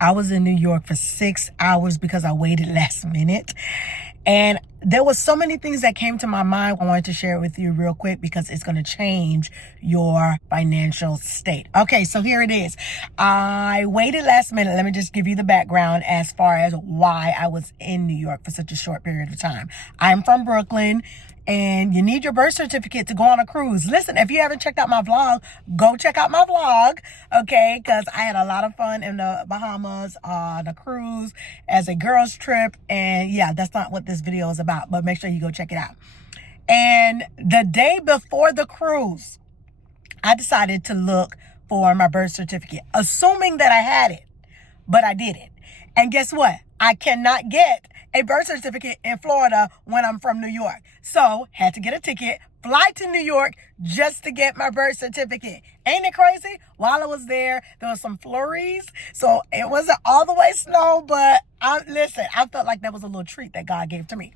I was in New York for 6 hours because I waited last minute. And there was so many things that came to my mind. I wanted to share it with you real quick because it's going to change your financial state. Okay, so here it is. I waited last minute. Let me just give you the background as far as why I was in New York for such a short period of time. I'm from Brooklyn. And you need your birth certificate to go on a cruise. Listen, if you haven't checked out my vlog, go check out my vlog, okay? Because I had a lot of fun in the Bahamas on a cruise as a girls trip. And yeah, that's not what this video is about, but make sure you go check it out. And the day before the cruise, I decided to look for my birth certificate, assuming that I had it, but I didn't. And guess what? I cannot get a birth certificate in Florida when I'm from New York. So had to get a ticket, fly to New York just to get my birth certificate. Ain't it crazy? While I was there was some flurries. So it wasn't all the way snow, but I felt like that was a little treat that God gave to me.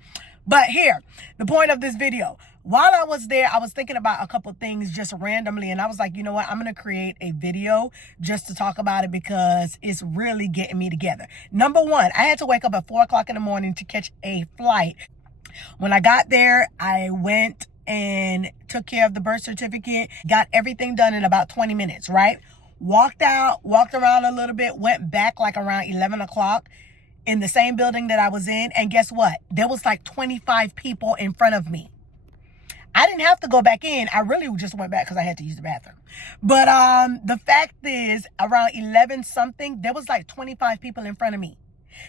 But here, the point of this video. While I was there, I was thinking about a couple things just randomly. And I was like, you know what? I'm going to create a video just to talk about it because it's really getting me together. Number one, I had to wake up at 4 o'clock in the morning to catch a flight. When I got there, I went and took care of the birth certificate, got everything done in about 20 minutes, right? Walked out, walked around a little bit, went back like around 11 o'clock in the same building that I was in. And guess what? There was like 25 people in front of me. I didn't have to go back in. I really just went back because I had to use the bathroom. But the fact is, around 11 something, there was like 25 people in front of me.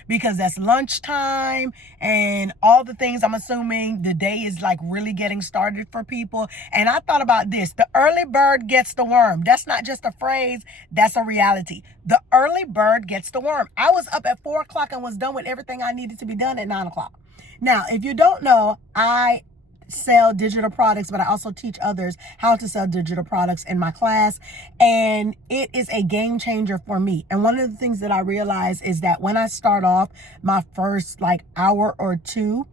Because that's lunchtime and all the things. I'm assuming the day is like really getting started for people. And I thought about this. The early bird gets the worm. That's not just a phrase. That's a reality. The early bird gets the worm. I was up at 4 o'clock and was done with everything I needed to be done at 9 o'clock. Now, if you don't know, I sell digital products, but I also teach others how to sell digital products in my class. And it is a game changer for me. And one of the things that I realize is that when I start off my first like hour or two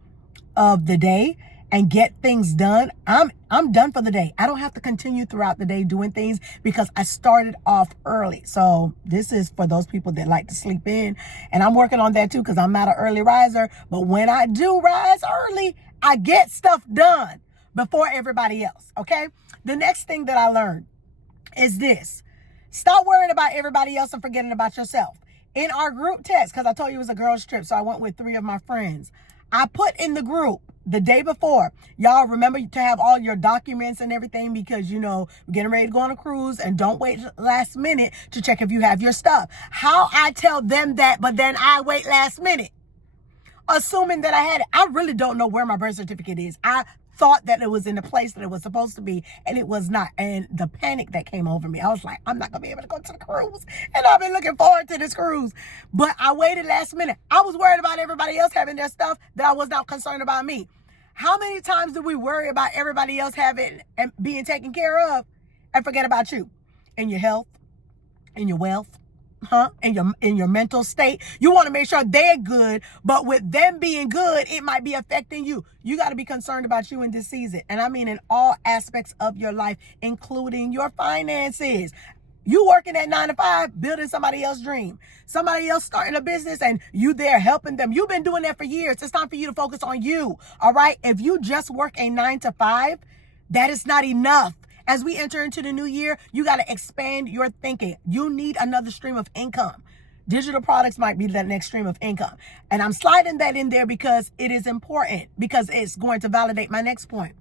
of the day and get things done, I'm done for the day. I don't have to continue throughout the day doing things because I started off early. So this is for those people that like to sleep in. And I'm working on that too because I'm not an early riser. But when I do rise early, I get stuff done before everybody else, okay? The next thing that I learned is this. Stop worrying about everybody else and forgetting about yourself. In our group text, because I told you it was a girls trip, so I went with 3 of my friends. I put in the group the day before, y'all remember to have all your documents and everything because, you know, we're getting ready to go on a cruise and don't wait last minute to check if you have your stuff. How I tell them that, but then I wait last minute, assuming that I had it. I really don't know where my birth certificate is. I thought that it was in the place that it was supposed to be, and it was not. And the panic that came over me, I was like, I'm not going to be able to go to the cruise. And I've been looking forward to this cruise. But I waited last minute. I was worried about everybody else having their stuff that I was not concerned about me. How many times do we worry about everybody else having and being taken care of and forget about you and your health and your wealth? In your mental state? You want to make sure they're good, but with them being good, it might be affecting you. You got to be concerned about you in this season. And I mean in all aspects of your life, including your finances. You working at 9 to 5, building somebody else's dream. Somebody else starting a business and you there helping them. You've been doing that for years. It's time for you to focus on you. All right. If you just work a 9 to 5, that is not enough. As we enter into the new year, you got to expand your thinking. You need another stream of income. Digital products might be that next stream of income. And I'm sliding that in there because it is important, because it's going to validate my next point.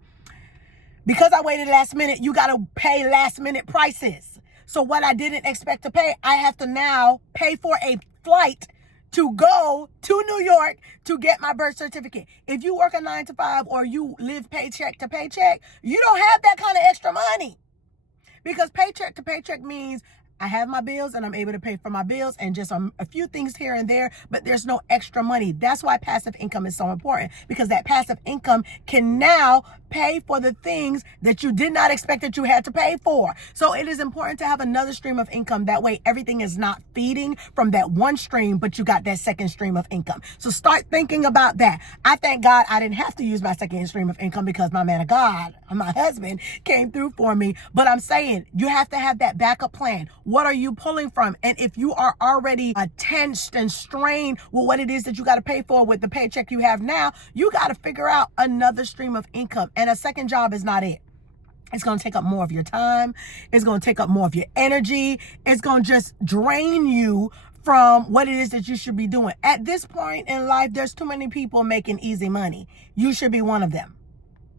Because I waited last minute, you got to pay last minute prices. So what I didn't expect to pay, I have to now pay for a flight to go to New York to get my birth certificate. If you work a 9 to 5 or you live paycheck to paycheck, you don't have that kind of extra money. Because paycheck to paycheck means I have my bills and I'm able to pay for my bills and just a few things here and there, but there's no extra money. That's why passive income is so important, because that passive income can now pay for the things that you did not expect that you had to pay for. So it is important to have another stream of income. That way everything is not feeding from that one stream, but you got that second stream of income. So start thinking about that. I thank God I didn't have to use my second stream of income because my man of God, my husband, came through for me. But I'm saying you have to have that backup plan. What are you pulling from? And if you are already tensed and strained with what it is that you got to pay for with the paycheck you have now, you got to figure out another stream of income. And a second job is not it. It's going to take up more of your time. It's going to take up more of your energy. It's going to just drain you from what it is that you should be doing. At this point in life, there's too many people making easy money. You should be one of them.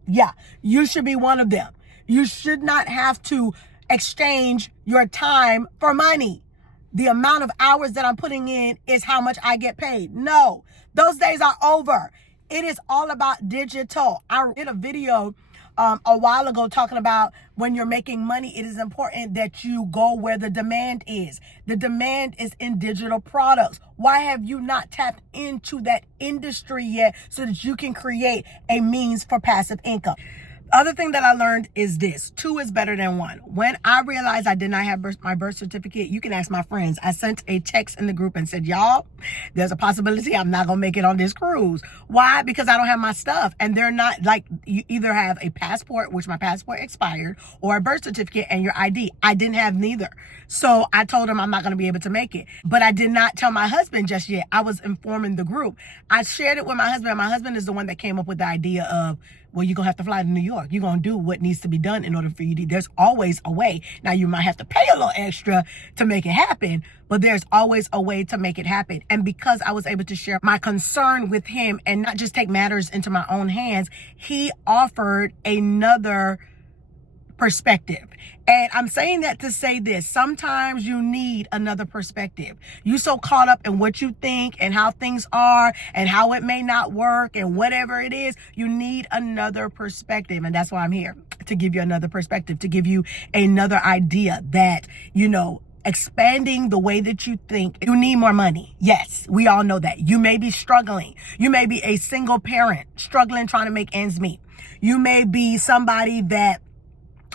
Yeah, you should be one of them. You should not have to exchange your time for money. The amount of hours that I'm putting in is how much I get paid. No, those days are over. It is all about digital. I did a video a while ago talking about when you're making money, it is important that you go where the demand is. The demand is in digital products. Why have you not tapped into that industry yet so that you can create a means for passive income? Other thing that I learned is this: 2 is better than 1. When I realized I did not have my birth certificate, you can ask my friends. I sent a text in the group and said, y'all, there's a possibility I'm not going to make it on this cruise. Why? Because I don't have my stuff. And they're not like, you either have a passport, which my passport expired, or a birth certificate and your ID. I didn't have neither. So I told them I'm not going to be able to make it. But I did not tell my husband just yet. I was informing the group. I shared it with my husband. My husband is the one that came up with the idea of, well, you're going to have to fly to New York. You're going to do what needs to be done in order for you to, there's always a way. Now, you might have to pay a little extra to make it happen, but there's always a way to make it happen. And because I was able to share my concern with him and not just take matters into my own hands, he offered another perspective. And I'm saying that to say this: sometimes you need another perspective. You so caught up in what you think and how things are and how it may not work and whatever it is, you need another perspective. And that's why I'm here, to give you another perspective, to give you another idea that, expanding the way that you think. You need more money. Yes, we all know that. You may be struggling. You may be a single parent struggling, trying to make ends meet. You may be somebody that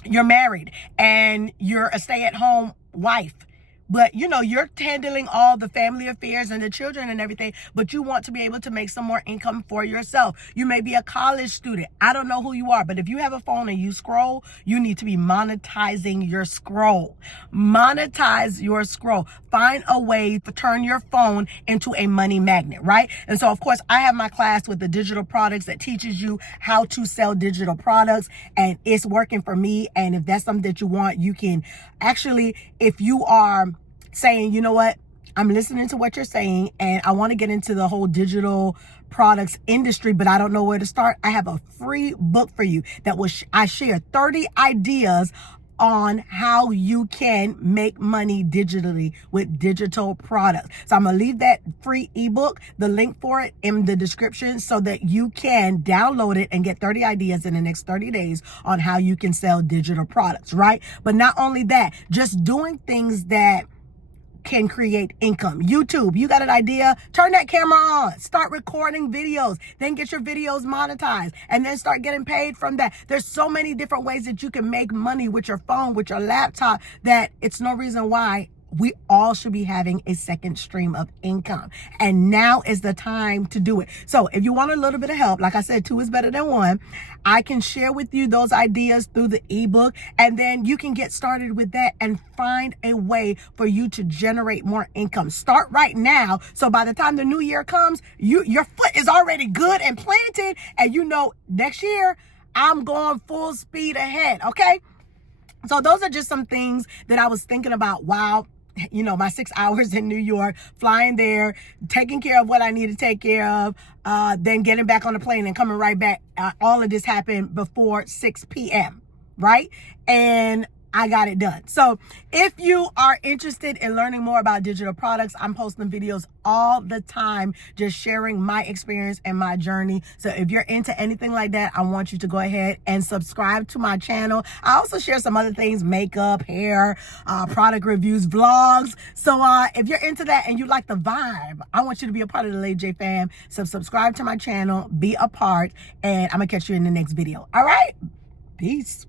you're married and you're a stay-at-home wife, but you're handling all the family affairs and the children and everything, but you want to be able to make some more income for yourself. You may be a college student. I don't know who you are, but if you have a phone and you scroll, you need to be monetizing your scroll. Monetize your scroll. Find a way to turn your phone into a money magnet, right? And so, of course, I have my class with the digital products that teaches you how to sell digital products, and it's working for me. And if that's something that you want, you can actually, if you are saying, you know what, I'm listening to what you're saying and I want to get into the whole digital products industry, but I don't know where to start, I have a free book for you that I share 30 ideas on how you can make money digitally with digital products. So I'm going to leave that free ebook, the link for it, in the description so that you can download it and get 30 ideas in the next 30 days on how you can sell digital products, right? But not only that, just doing things that can create income. YouTube, you got an idea, turn that camera on, start recording videos, then get your videos monetized, and then start getting paid from that. There's so many different ways that you can make money with your phone, with your laptop, that it's no reason why we all should be having a second stream of income. And now is the time to do it. So if you want a little bit of help, like I said, 2 is better than 1. I can share with you those ideas through the ebook, and then you can get started with that and find a way for you to generate more income. Start right now. So by the time the new year comes, your foot is already good and planted, and next year I'm going full speed ahead. Okay. So those are just some things that I was thinking about while my 6 hours in New York, flying there, taking care of what I need to take care of, then getting back on the plane and coming right back. All of this happened before 6 p.m., right? And I got it done. So if you are interested in learning more about digital products, I'm posting videos all the time, just sharing my experience and my journey. So if you're into anything like that, I want you to go ahead and subscribe to my channel. I also share some other things: makeup, hair, product reviews, vlogs. So if you're into that and you like the vibe, I want you to be a part of the Lady J fam. So subscribe to my channel, be a part, and I'm gonna catch you in the next video. All right, peace.